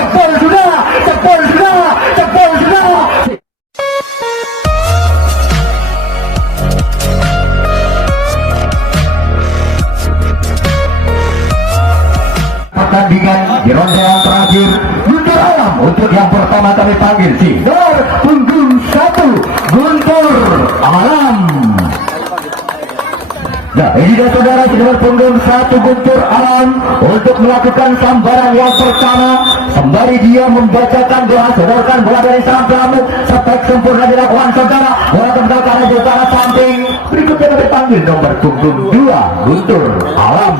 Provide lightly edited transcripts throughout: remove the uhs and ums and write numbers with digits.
jebol sudah, jebol sudah, jebol sudah. Pertandingan di ronde yang terakhir, Guntur Alam untuk yang pertama kami panggil si nomor punggung 1 Guntur Alam. Nah, ini dia saudara si nomor punggung 1 Guntur Alam untuk melakukan sambaran yang pertama. Sembari dia membacakan doa, sodorkan bola dari sarang pelamu spek sempurna dilakukan saudara. Bola tendang ke arah utara samping. Berikutnya kami panggil nomor punggung 2 Guntur Alam.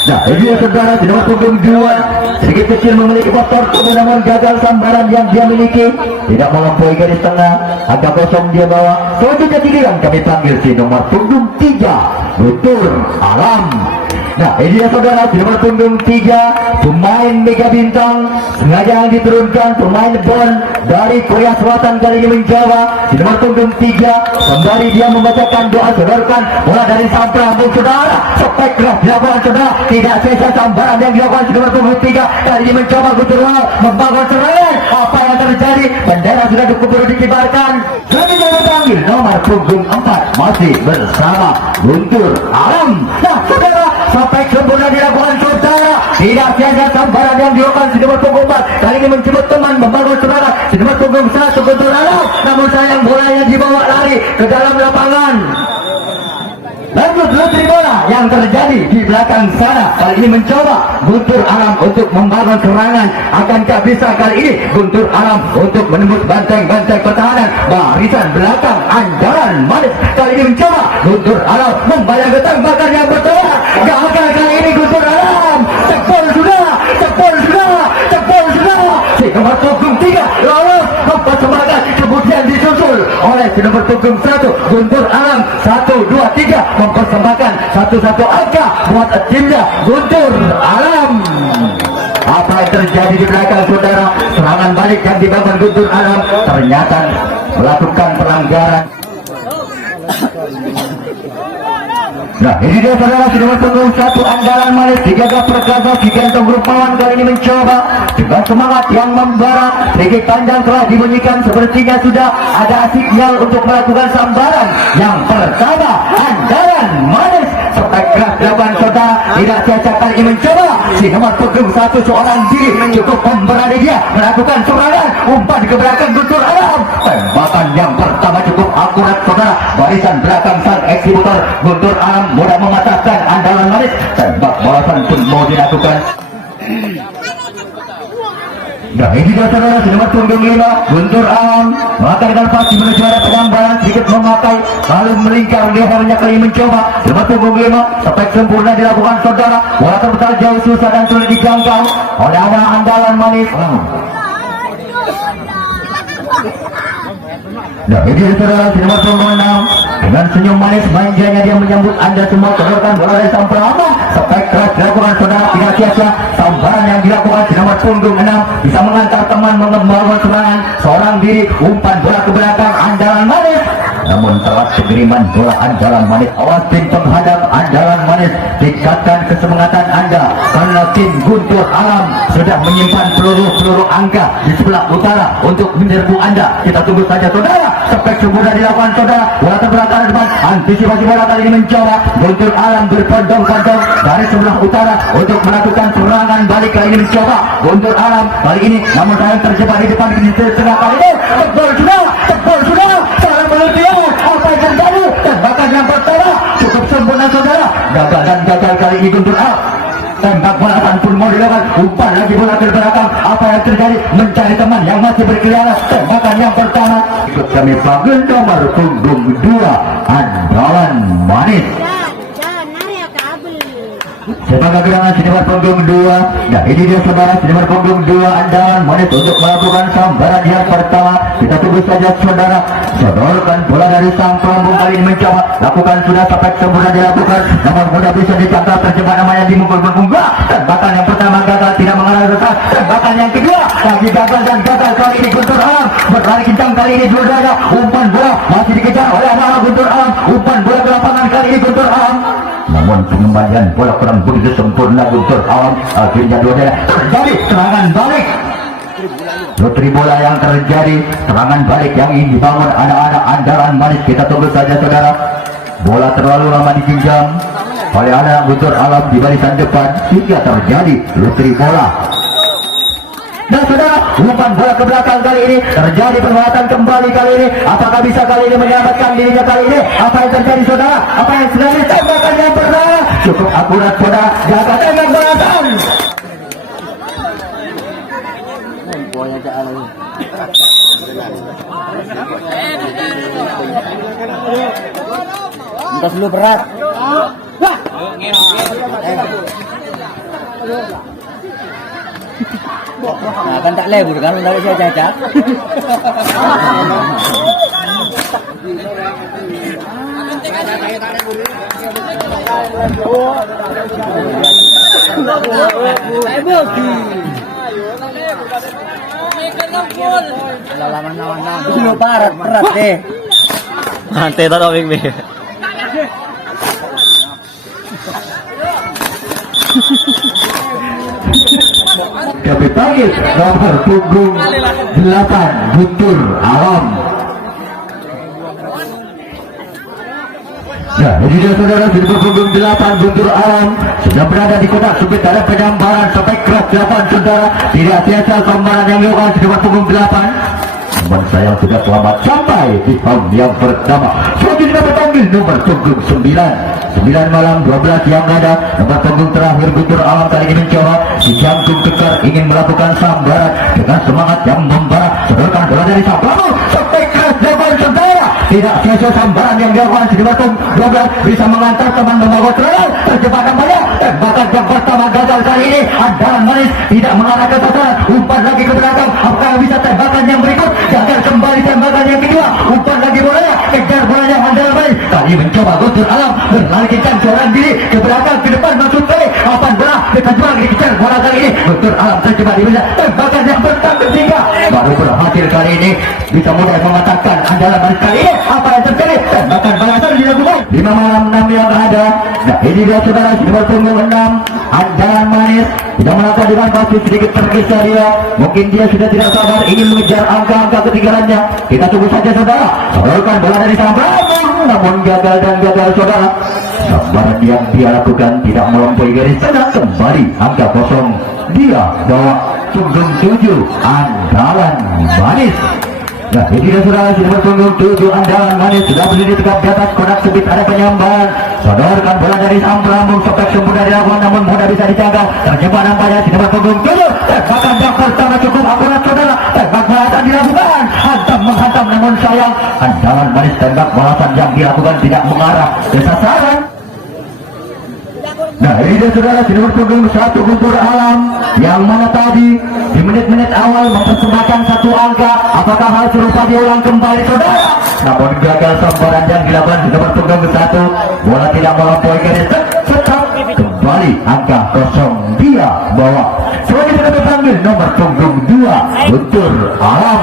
Nah, ini dia saudara di nomor punggung 2 sedikit kecil memiliki motor tubuh namun gagal sambaran yang dia miliki, tidak melampaui garis tengah, agak kosong dia bawa. Selanjutnya giliran kami panggil si nomor punggung 3 Guntur Alam. Nah, ini dia saudara di nomor punggung 3 pemain Mega Bintang sengaja yang diturunkan pemain Bond dari Korea Selatan kali ini menjawab di nomor punggung 3 sembari dia membacakan doa sodorkan bola dari samping saudara. Spek keras dilakukan saudara, tidak sia-sia sambaran yang dilakukan di nomor punggung 3 kali ini mencoba Guntur Alam membangun serangan. Apa yang terjadi? Bendera sudah dikubur dikibarkan. Kami jangan panggil nomor punggung 4 masih bersama Guntur Alam. Nah, saudara, sampai sempurna dilakukan saudara, tidak sia-sia sambaran yang dilakukan di nomor punggung 4 kali ini menjemput teman membangun serangan di nomor punggung 1 Guntur Alam. Namun sayang bolanya dibawa lari ke dalam lapangan. Lanjut lutri bola yang terjadi di belakang sana. Kali ini mencoba Guntur Alam untuk membangun serangan. Akankah bisa kali ini Guntur Alam untuk menembus banteng-banteng pertahanan barisan belakang andalan manis. Kali ini mencoba Guntur Alam membayang ke tembakan yang bertolak. Gagal kali ini Guntur Alam. Jebol sudah, jebol sudah, jebol sudah. Si nomor punggung 3 lolos mempersembahkan, kemudian disusul oleh si nomor punggung 1 Guntur Alam. 1, 2, 3 mempersembahkan satu-satu angka buat timnya Guntur Alam. Apa yang terjadi di belakang saudara? Serangan balik yang dibangun Guntur Alam ternyata melakukan pelanggaran. Nah, ini dia saudara si nomor punggung 1 andalan manis dijaga perkasa si ganteng Rupawan kali ini mencoba dengan semangat yang membara. Sedikit panjang telah dibunyikan, sepertinya sudah ada sinyal untuk melakukan sambaran yang pertama. Andalan manis spek keras dilakukan saudara, tidak sia-sia kali ini mencoba si nomor punggung 1 seorang diri cukup memberani dia melakukan serangan umpan ke belakang Guntur Alam. Tembakan yang pertama cukup akurat saudara, barisan belakang sang eksibitor Guntur Alam mudah mematahkan andalan manis. Tembak balasan pun mau dilakukan. Nah, ini dia saudara si nomor punggung 5 Guntur Alam mengatakan pasti menuju arah penambalan, sedikit memakai lalu melingkar dia hanya kali mencoba nomor punggung 5 spek sempurna dilakukan saudara. Bola terputar jauh susah dan sulit dijangkau oleh andalan manis. Nah, ini dia saudara si nomor punggung 6 dengan senyum manis manjanya dia menyambut anda semua. Sodorkan bola dari sang pelawan, spek keras dilakukan saudara, tidak sia-sia sambaran yang dilakukan di nomor punggung 6 bisa mengantar teman mengembangkan serangan seorang diri umpan bola ke belakang andalan manis. Namun telat pengiriman bola andalan manis. Awas tim penghadap andalan manis, tingkatkan kesemangatan anda karena tim Guntur Alam sudah menyimpan peluru-peluru angka di sebelah utara untuk menyerbu anda. Kita tunggu saja saudara. Spek sempurna dilakukan saudara, bola terberantakan depan, antisipasi bola kali ini mencoba Guntur Alam berpondong-pondong dari sebelah utara untuk melakukan serangan balik. Kali ini mencoba Guntur Alam kali ini, namun sayang terjebak di depan di tengah kali ini. Jebol sudah, jebol sudah. Seorang penelitian apa yang terjadi? Tembakan yang pertama cukup sempurna saudara, gagal dan gagal kali ini Guntur Alam. Tembak balasan pun mau dilakukan, umpan lagi bola ke belakang. Apa yang terjadi? Mencari teman yang masih berkeliaran. Tembakan yang pertama ikut kami panggil nomor punggung 2 andalan manis. Sebagai gerangan si nomor punggung 2. Nah, ini dia saudara si nomor punggung 2 andalan manis untuk melakukan sambaran yang pertama. Kita tunggu saja saudara. Sodorkan bola dari sang pelambung kali ini mencoba lakukan sudah sampai sempurna dilakukan, namun mudah bisa dijangkau terjebak namanya di mukul-mukul. Tembakan yang pertama gagal, tidak mengarah ke atas. Tembakan yang kedua lagi gagal dan gagal kali ini Guntur Alam berlari kencang kali ini dua-duanya. Umpan bola masih dikejar oleh anak Guntur Alam. Umpan bola ke lapangan kali ini Guntur Alam. Namun pengembalian bola kurang begitu sempurna Guntur Alam. Akhirnya dua-duanya terjadi serangan balik. Lutri bola yang terjadi, serangan balik yang ingin dibangun anak-anak andalan manis. Kita tunggu saja saudara. Bola terlalu lama digenggam oleh anak Guntur Alam di barisan depan hingga terjadi lutri bola. Dan saudara, umpan bola ke belakang kali ini terjadi penguatan kembali kali ini. Apakah bisa kali ini menyelamatkan dirinya kali ini? Apa yang terjadi saudara? Apa yang sedang ditembakkan yang pertama? Cukup akurat saudara. Jaga tembak belakang. Entas lu berat. Nah, kan tak lebur kan dari saya cacat. Lawan-lawan. Lu berat deh. Mante tadi Bing Bing. Kami panggil nomor punggung 8 Guntur Alam. Nah, ini dia saudara, di punggung 8 Guntur Alam sudah berada di kotak sempit. Ada penyambaran sampai keras 8 saudara. Tidak sia-sia sambaran yang dilakukan di punggung 8. Teman saya sudah selamat sampai di round yang pertama. Selanjutnya berpanggil nomor punggung 9 malam 12 yang ada. Nomor punggung terakhir Guntur Alam kali ini mencoba si jantung kekar ingin melakukan sambaran dengan semangat yang membara. Sedangkan bola dari Sabamu sampai keras 8 saudara. Tidak sia-sia sambaran yang dilakukan si Batung 12 bisa mengantar teman membawa serangan. Terjebak banyak. Tembakan yang pertama gagal kali ini. Andalan manis tidak mengarah ke sasaran. Umpan lagi ke belakang. Apakah bisa tembakan yang berikut? Gagal kembali tembakan yang kedua. Umpan lagi bolanya. Kejar bolanya andalan manis. Kali mencoba Guntur Alam berlari kencang seorang diri ke belakang ke depan masuk kali. Umpan bola dekat juang dikejar bola kali ini. Guntur Alam terjebak di mana? Tembakan yang pertama ketiga baru berhasil kali ini. Bisa mulai mematahkan andalan manis kali ini. Apa yang terjadi? Tembakan balasan dilakukan 5 malam 6 yang ada. Nah ini dia saudara, nomor punggung 6 andalan manis tidak melakukan dengan pasti sedikit tergesa dia. Mungkin dia sudah tidak sabar ingin mengejar angka-angka ketinggalannya. Kita tunggu saja saudara. Salurkan bola dari Sabamu, namun gagal dan gagal saudara. Sambaran yang dia lakukan tidak melampaui garis sana. Kembali angka kosong. Dia bawa punggung 7 andalan manis. Nah ini dia saudara, nomor punggung 7 andalan manis sudah berdiri tegap di atas kotak sempit. Ada penyambaran. Sodorkan bola dari Sabamu sampai sempurna dilakukan namun mudah bisa dijaga. Terjebak nampaknya di nomor punggung 7. Tembakan yang pertama cukup akurat saudara. Tembak balasan dilakukan. Hantam menghantam namun sayang andalan manis tembak balasan yang dilakukan tidak mengarah ke sasaran. Nah ini dia saudara, di nomor punggung 1 Guntur Alam yang mana tadi di menit-menit awal mempersembahkan satu angka. Apakah hal serupa diulang kembali saudara? Namun gagal sambaran yang dilakukan di nomor punggung 1. Bola tidak melampaui garis tetap kembali angka kosong dia bawa. Selanjutnya kita panggil nomor punggung 2 Guntur Alam.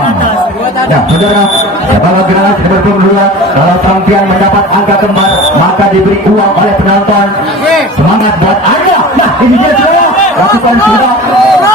Nah saudara, sebagai generasi nomor punggung 2, kalau sampian mendapat angka kembar maka diberi uang oleh penonton. Semangat buat anda. Nah ini dia saudara, lakukan sudah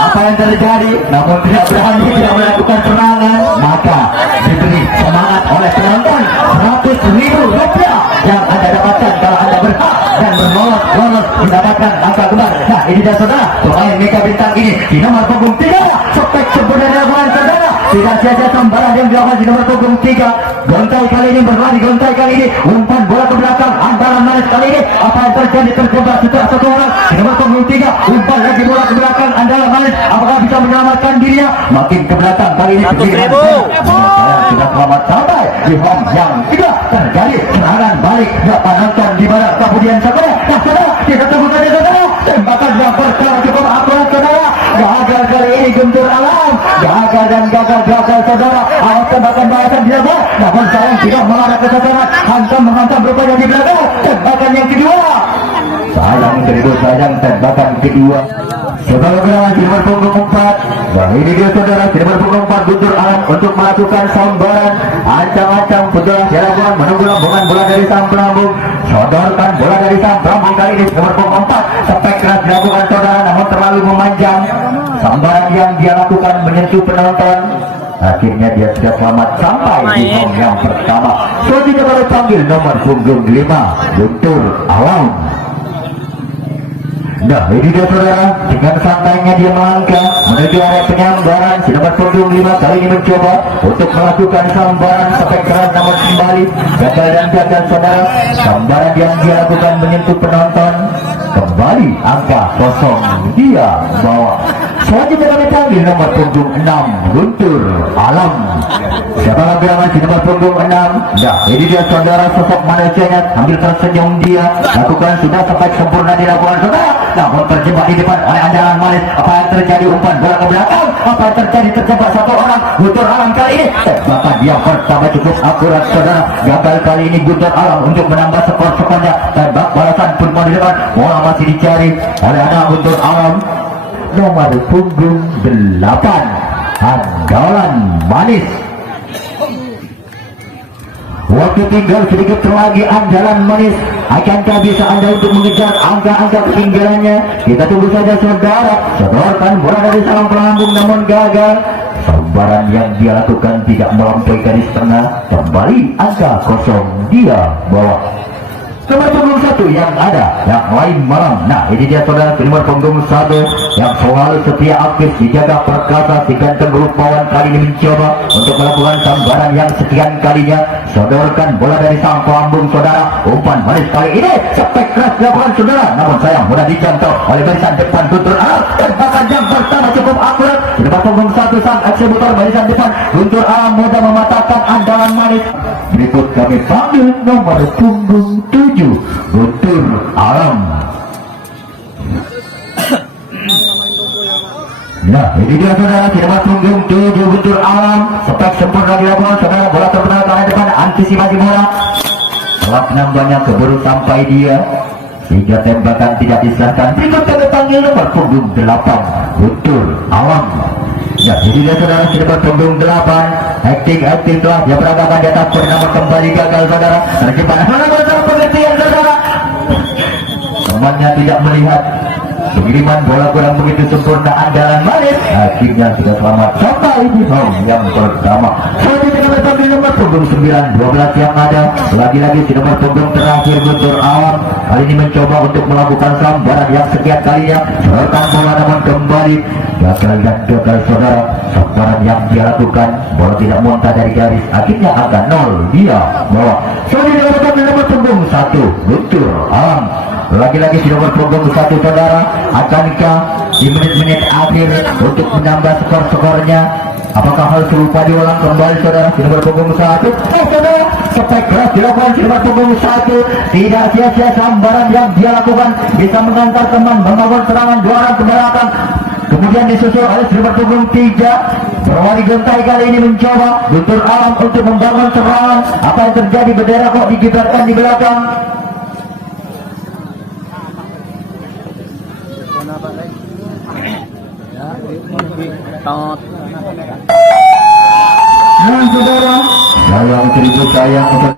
apa yang terjadi namun tidak berani tidak melakukan serangan maka diberi semangat oleh penonton 100.000 rupiah yang anda dapatkan kalau anda berhak dan berlolos mendapatkan angka kembar. Nah ini dia saudara, pemain Mega Bintang ini di nomor punggung 3 spek sempurna dilakukan saudara. Tidak sia-sia sambaran yang dilakukan di nomor punggung 3. Gontai kali ini berlari, gontai kali ini umpan bola ke belakang andalan manis kali ini. Apa yang terjadi? Terjebak setelah satu orang di nomor punggung 3. Umpan lagi bola ke belakang andalan manis. Apakah bisa menyelamatkan dirinya? Makin ke belakang kali ini. 100.000 sudah selamat sampai di home yang 3. Terjadi serangan balik. Dapat nonton di barat kemudian saudara. Nah saudara, kita tunggu saja saudara. Tembakan yang pertama cukup akurat saudara. Gagal kali ini Guntur Alam. Gagal dan gagal saudara. Awas tembakan balasan dilakukan namun sayang tidak mengarah ke sasaran. Hantam menghantam rupanya di belakang. Tembakan yang kedua sayang tembakan kedua. Saudara di nomor punggung 4. Nah ini dia saudara, di nomor punggung 4 Guntur Alam untuk melakukan sambaran. Ancang-ancang betul dilakukan menunggu rombongan bola dari Sabamu. Sodorkan bola dari Sabamu kali ini di nomor punggung 4. Spek keras dilakukan saudara namun terlalu memanjang. Sambaran yang dia lakukan menyentuh penonton. Akhirnya dia sudah selamat sampai di round yang pertama. Selanjutnya baru panggil nomor punggung 5, Guntur Alam. Nah, ini dia saudara, dengan santainya dia melangkah menuju area penyambaran. Si nomor punggung 5 kali ini mencoba untuk melakukan sambaran sampai keras, namun kembali gagal dan gagal saudara. Sambaran yang dia lakukan menyentuh penonton. Kembali angka kosong dia bawa. Selanjutnya kami panggil nomor punggung 6, Guntur Alam. Siapa lagi nama si nomor punggung 6? Nah, ini dia saudara, sosok manusianya sambil tersenyum dia lakukan sudah sampai sempurna dilakukan saudara. Namun terjebak di depan oleh andalan manis. Apa yang terjadi, umpan bola ke belakang? Apa yang terjadi, terjebak satu orang. Guntur Alam kali ini tembakan yang pertama cukup akurat saudara. Gagal kali ini Guntur Alam untuk menambah skor-skornya. Tembak balasan pun mau di depan, bola masih dicari oleh anak Guntur Alam. Nomor punggung 8, andalan manis. Waktu tinggal sedikit lagi, andalan manis. Akankah bisa Anda untuk mengejar angka-angka ketinggalannya? Kita tunggu saja saudara. Sodorkan bola dari sarang pelambung namun gagal. Sambaran yang dia lakukan tidak melampaui garis tengah. Kembali angka kosong dia bawa. Nomor punggung 1 yang ada yang lain malam. Nah, ini dia saudara, nomor punggung 1 yang selalu setia aktif dijaga perkasa. Si ganteng rupawan kali ini mencoba untuk melakukan sambaran yang sekian kalinya. Sodorkan bola dari sang pelambung saudara. Umpan manis kali ini sampai keras dilakukan saudara, namun sayang mudah dijangkau oleh barisan depan Guntur Alam. Tembakan yang pertama cukup akurat. Nomor punggung 1 sang eksekutor barisan depan Guntur Alam mudah mematahkan andalan manis. Berikut kami panggil nomor punggung 7, Guntur Alam. Nah, ini dia saudara, nomor punggung 7, Guntur Alam. Sepak sempurna dilakukan saudara, bola terbenam ke depan, antisipasi bola. Setelah penambahnya keburu sampai dia, sehingga tembakan tidak disahkan. Berikut kami panggil nomor punggung 8, Guntur Alam. Ya, jadi dia saudara, nomor punggung 8, aktif telah dia beranggapan di atas namun kembali gagal saudara. Terjebak dalam pengertian saudara. Temannya tidak melihat pengiriman bola kurang begitu sempurna andalan manis. Akhirnya sudah selamat sampai di round yang pertama. Selanjutnya kami panggil nomor punggung 9, 12 yang ada. Lagi-lagi si nomor punggung terakhir Guntur Alam. Kali ini mencoba untuk melakukan sambaran yang sekian kalinya. Serta bola namun kembali gagal dan gagal saudara. Sambaran yang dia lakukan, bola tidak muntah dari garis. Akhirnya angka 0 dia bawa. Selanjutnya kami panggil nomor punggung 1, Guntur Alam. Lagi-lagi di nomor punggung 1 saudara, akankah di menit-menit akhir untuk menambah skor-skornya? Apakah hal serupa diulang kembali saudara? Di nomor punggung 1, saudara, spek keras dilakukan di nomor punggung 1. Tidak sia-sia sambaran yang dia lakukan, bisa mengantar teman membangun serangan 2 orang ke belakang. Kemudian disusul oleh nomor punggung 3, Perwali Gentai kali ini mencoba Guntur Alam untuk membangun serangan. Apa yang terjadi, bendera kok digibarkan di belakang? Nah saudara, sayang 1000 sayang untuk